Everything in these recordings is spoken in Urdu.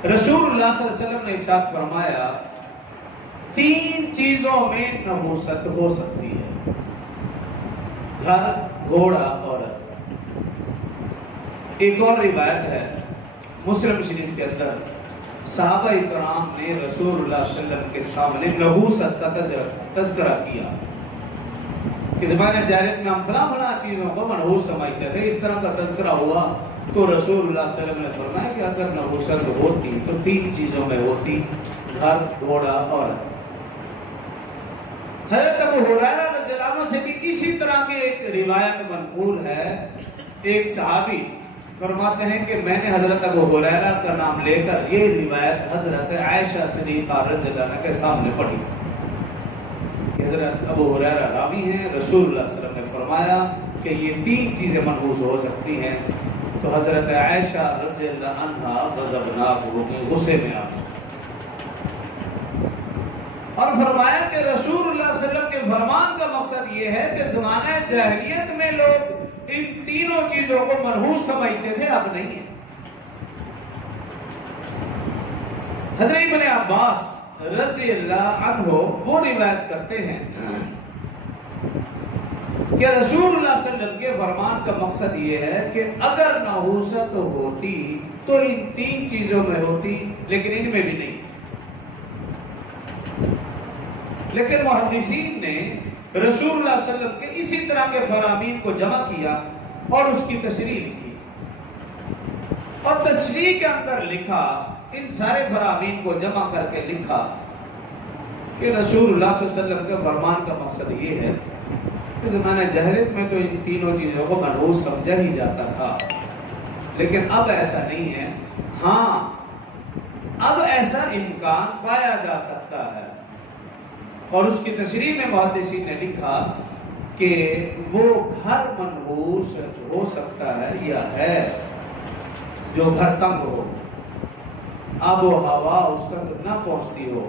رسول اللہ صلی اللہ علیہ وسلم نے ارشاد فرمایا 3 چیزوں میں نحوست ہو سکتی ہے: گھر، گھوڑا، عورت۔ ایک اور روایت ہے مسلم شریف کے اندر، صحابہ اکرام نے رسول اللہ صلی اللہ علیہ وسلم کے سامنے نحوست کا تذکرہ کیا کہ زمانے جاہلیت میں ہم فلاں چیزوں کو منحوس سمجھتے تھے، اس طرح کا تذکرہ ہوا تو رسول اللہ صلی اللہ علیہ وسلم نے فرمایا کہ اگر نحوست ہوتی تو 3 چیزوں میں ہوتی: گھر، گھوڑا، عورت۔ حضرت ابو ہریرہ رضی اللہ عنہ سے بھی اسی طرح کی ایک روایت منقول ہے۔ ایک صحابی فرماتے ہیں کہ میں نے حضرت ابو ہریرہ کا نام لے کر یہ روایت حضرت عائشہ صدیقہ رضی اللہ عنہا کے سامنے پڑھی کہ حضرت ابو ہریرہ راوی ہیں، رسول اللہ صلی اللہ علیہ وسلم نے فرمایا کہ یہ 3 چیزیں منحوس ہو سکتی ہیں۔ تو حضرت عائشہ رضی اللہ عنہا غضبناک ہو گئی، غصے میں آ گئی اور فرمایا کہ رسول اللہ صلی اللہ علیہ وسلم کے فرمان کا مقصد یہ ہے کہ زمانہ جاہلیت میں لوگ ان 3 چیزوں کو منحوس سمجھتے تھے، اب نہیں ہے۔ حضرت ابن عباس رضی اللہ عنہ وہ روایت کرتے ہیں کہ رسول اللہ صلی اللہ علیہ وسلم کے فرمان کا مقصد یہ ہے کہ اگر نحوست ہوتی تو ان 3 چیزوں میں ہوتی، لیکن ان میں بھی نہیں۔ لیکن محدثین نے رسول اللہ صلی اللہ علیہ وسلم کے اسی طرح کے فرامین کو جمع کیا اور اس کی تشریح لکھی، اور تشریح کے اندر لکھا، ان سارے فرامین کو جمع کر کے لکھا کہ رسول اللہ صلی اللہ علیہ وسلم کے فرمان کا مقصد یہ ہے کہ زمانہ جاہلیت میں تو ان 3 چیزوں کو منحوس سمجھا ہی جاتا تھا، لیکن اب ایسا نہیں ہے۔ ہاں، اب ایسا امکان پایا جا سکتا ہے، اور اس کی تشریح میں محدثین نے لکھا کہ وہ گھر منحوس ہو سکتا ہے یا ہے جو گھر تنگ ہو، آب و ہوا اس تک نہ پہنچتی ہو،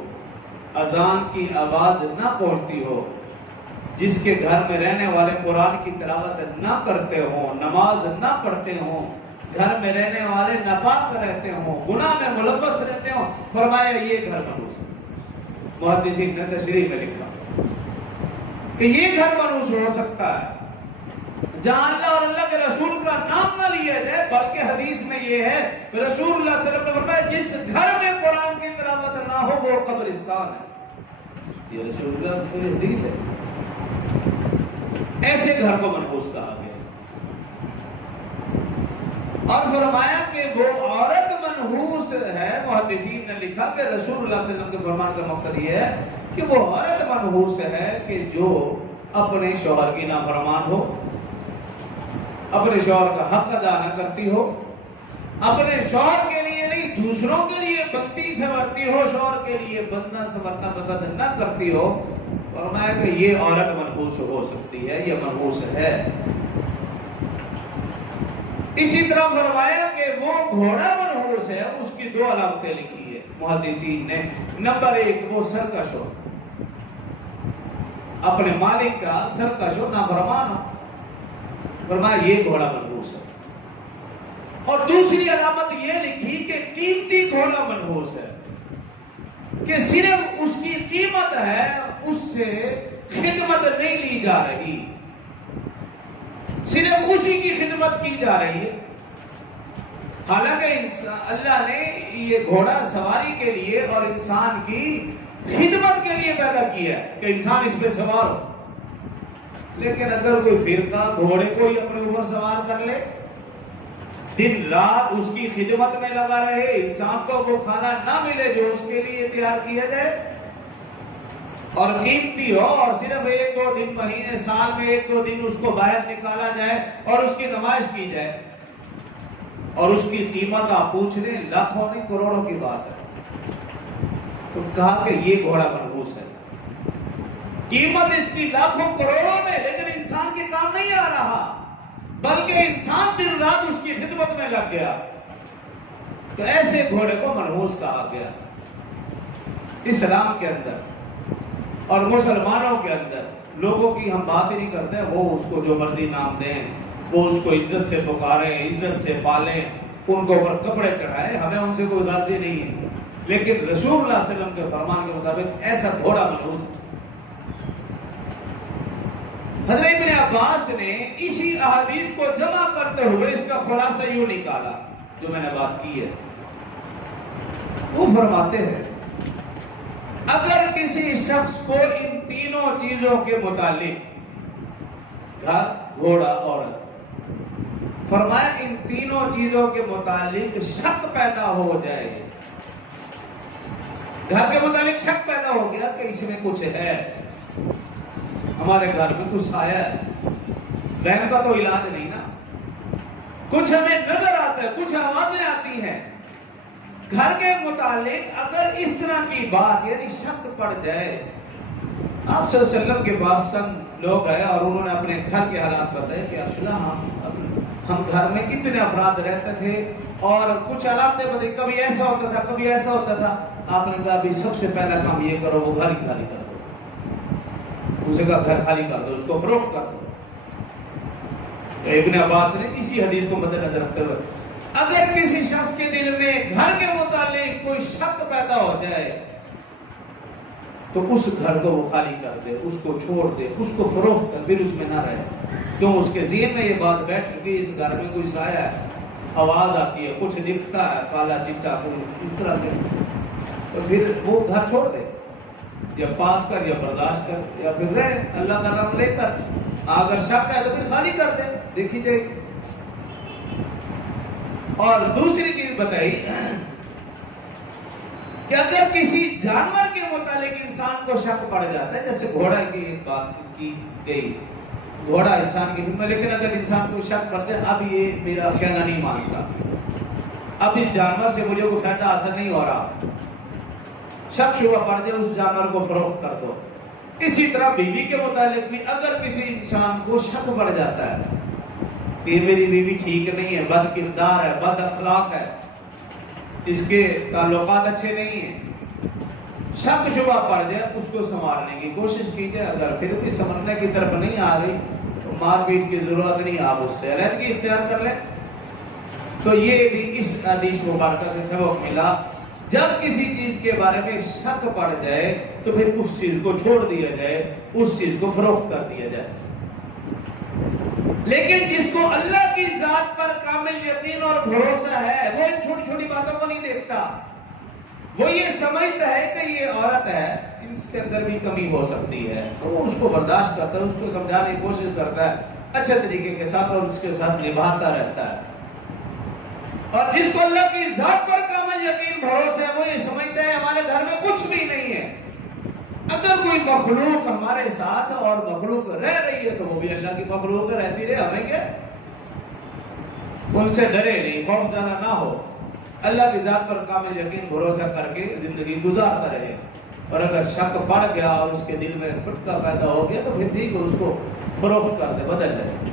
اذان کی آواز نہ پہنچتی ہو، جس کے گھر میں رہنے والے قرآن کی تلاوت نہ کرتے ہوں، نماز نہ پڑھتے ہوں، گھر میں رہنے والے ناپاک رہتے ہوں، گناہ میں ملوث رہتے ہوں، فرمایا یہ گھر منحوس ہے۔ محدثین نے تشریح میں لکھا کہ یہ گھر منحوس ہو سکتا ہے جہاں اللہ اور اللہ کے رسول کا نام نہ لیا جائے، بلکہ حدیث میں یہ ہے رسول اللہ صلی اللہ علیہ وسلم نے فرمایا جس گھر میں قرآن کی تلاوت نہ ہو وہ قبرستان ہے۔ یہ رسول اللہ کی حدیث ہے۔ ایسے گھر کو منحوس کہا گیا، اور فرمایا کہ وہ عورت منحوس ہے۔ محدثین نے لکھا کہ رسول اللہ صلی اللہ علیہ وسلم کے فرمان کا مقصد یہ ہے کہ وہ عورت منحوس ہے کہ جو اپنے شوہر کی نافرمان ہو، اپنے شوہر کا حق ادا نہ کرتی ہو، اپنے شوہر کے لیے نہیں دوسروں کے لیے بنتی سنورتی ہو، شوہر کے لیے بننا سنورنا پسند نہ کرتی ہو۔ فرمایا کہ یہ عورت منحوس ہو سکتی ہے، یہ منحوس ہے۔ اسی طرح فرمایا کہ وہ گھوڑا منحوس ہے، اس کی 2 علامتیں لکھی ہے محدثین نے۔ نمبر 1 وہ سرکش ہو، اپنے مالک کا سرکش ہو، نافرمان ہو، فرمایا یہ گھوڑا منحوس ہے۔ اور دوسری علامت یہ لکھی کہ قیمتی گھوڑا منحوس ہے، کہ صرف اس کی قیمت ہے، اس سے خدمت نہیں لی جا رہی، صرف اسی کی خدمت کی جا رہی ہے۔ حالانکہ اللہ نے یہ گھوڑا سواری کے لیے اور انسان کی خدمت کے لیے پیدا کیا ہے کہ انسان اس پہ سوار ہو، لیکن اگر کوئی فرقہ گھوڑے کو ہی اپنے اوپر سوار کر لے، دن رات اس کی خدمت میں لگا رہے، انسان کو وہ کھانا نہ ملے جو اس کے لیے تیار کیا جائے، اور قیمتی ہو، اور صرف 1-2 دن مہینے سال میں 1-2 دن اس کو باہر نکالا جائے اور اس کی نمائش کی جائے، اور اس کی قیمت آپ پوچھ رہے ہیں لاکھوں نہیں کروڑوں کی بات ہے، تو کہا کہ یہ گھوڑا منحوس ہے، قیمت اس کی لاکھوں کروڑوں میں، لیکن انسان کے کام نہیں آ رہا، بلکہ انسان دن رات اس کی خدمت میں لگ گیا، تو ایسے گھوڑے کو منحوس کہا گیا۔ اسلام کے اندر اور مسلمانوں کے اندر لوگوں کی ہم بات ہی نہیں کرتے، وہ اس کو جو مرضی نام دیں، وہ اس کو عزت سے پکاریں، عزت سے پالیں، ان کو اوپر کپڑے چڑھائے، ہمیں ان سے کوئی غرضی نہیں ہے، لیکن رسول اللہ صلی اللہ علیہ وسلم کے فرمان کے مطابق ایسا گھوڑا منحوس ہے۔ حضرت ابن عباس نے اسی احادیث کو جمع کرتے ہوئے اس کا خلاصہ یوں نکالا جو میں نے بات کی ہے۔ وہ فرماتے ہیں اگر کسی شخص کو ان تینوں چیزوں کے متعلق، گھر، گھوڑا، عورت، فرمایا ان تینوں چیزوں کے متعلق شک پیدا ہو جائے، گھر کے متعلق شک پیدا ہو گیا کہ اس میں کچھ ہے، ہمارے گھر میں کچھ آیا ہے، رحم کا تو علاج نہیں نا، کچھ ہمیں نظر آتا ہے، کچھ آوازیں آتی ہیں، گھر کے متعلق اگر اس طرح کی بات یعنی شک پڑ جائے۔ آپ صلی اللہ علیہ وسلم کے پاس چند لوگ آئے اور انہوں نے اپنے گھر کے حالات بتائے کہ اصلا ہم گھر میں کتنے افراد رہتے تھے اور کچھ علامتیں بتائی، کبھی ایسا ہوتا تھا، کبھی ایسا ہوتا تھا۔ آپ نے کہا ابھی سب سے پہلا کام یہ کرو، وہ گھر ہی خالی کر دو، اسے کہا گھر خالی کر دو، اس کو فروخت کر دو۔ تو ابن عباس نے اسی حدیث کو مد نظر رکھتے ہوئے اگر کسی شخص کے دل میں گھر کے متعلق کوئی شک پیدا ہو جائے تو اس گھر کو وہ خالی کر دے، اس کو چھوڑ دے، اس کو فروخت کر، پھر اس میں نہ رہے، کیوں اس کے ذہن میں یہ بات بیٹھ چکی اس گھر میں کوئی سایہ ہے، آواز آتی ہے، کچھ دکھتا ہے، کالا چٹا کوئی اس طرح کے، تو پھر وہ گھر چھوڑ دے، یا پاس کر یا برداشت کر یا پھر رہے اللہ کا نام لے کر۔ اگر شک ہے تو پھر خالی کر دے، دیکھی جائے گی۔ اور دوسری چیز بتائی کہ اگر کسی جانور کے متعلق انسان کو شک پڑ جاتا ہے، جیسے گھوڑا کی بات کی گئی، گھوڑا انسان کی خدمت، لیکن اگر انسان کو شک پڑتا ہے اب یہ میرا کہنا نہیں مانتا، اب اس جانور سے مجھے کوئی فائدہ حاصل نہیں ہو رہا، شک شبہ پڑ جائے، اس جانور کو فروخت کر دو۔ اسی طرح بیوی کے متعلق بھی اگر کسی انسان کو شک پڑ جاتا ہے کہ میری بیوی ٹھیک نہیں ہے، بد کردار ہے، بد اخلاق ہے، اس کے تعلقات اچھے نہیں ہیں، شک شبہ پڑ جائے، اس کو سنوارنے کی کوشش کی جائے، اگر پھر بھی سنورنے کی طرف نہیں آ رہی تو مار پیٹ کی ضرورت نہیں، آپ اس سے علیحدگی اختیار کر لیں۔ تو یہ بھی اس حدیث مبارکہ سے سبق ملا، جب کسی چیز کے بارے میں شک پڑ جائے تو پھر اس چیز کو چھوڑ دیا جائے، اس چیز کو فروخت کر دیا جائے۔ لیکن جس کو اللہ کی ذات پر کامل یقین اور بھروسہ ہے وہ ان چھوٹی چھوٹی باتوں کو نہیں دیکھتا، وہ یہ سمجھتا ہے کہ یہ عورت ہے، اس کے اندر بھی کمی ہو سکتی ہے، تو وہ اس کو برداشت کرتا ہے، اس کو سمجھانے کی کوشش کرتا ہے اچھے طریقے کے ساتھ اور اس کے ساتھ نبھاتا رہتا ہے۔ اور جس کو اللہ کی ذات پر کامل یقین بھروسہ ہے وہ یہ سمجھتا ہے ہمارے گھر میں کچھ بھی نہیں ہے، اگر کوئی مخلوق ہمارے ساتھ اور مخلوق رہ رہی ہے تو وہ بھی اللہ کی مخلوق رہتی رہے، ہمیں کیا، ان سے ڈرے نہیں، خوف زدہ نہ ہو، اللہ کی ذات پر کامل یقین بھروسہ کر کے زندگی گزارتا رہے۔ اور اگر شک پڑ گیا اور اس کے دل میں کھٹکا پیدا ہو گیا تو پھر ٹھیک ہے، اس کو فروخت کر دے، بدل جائے۔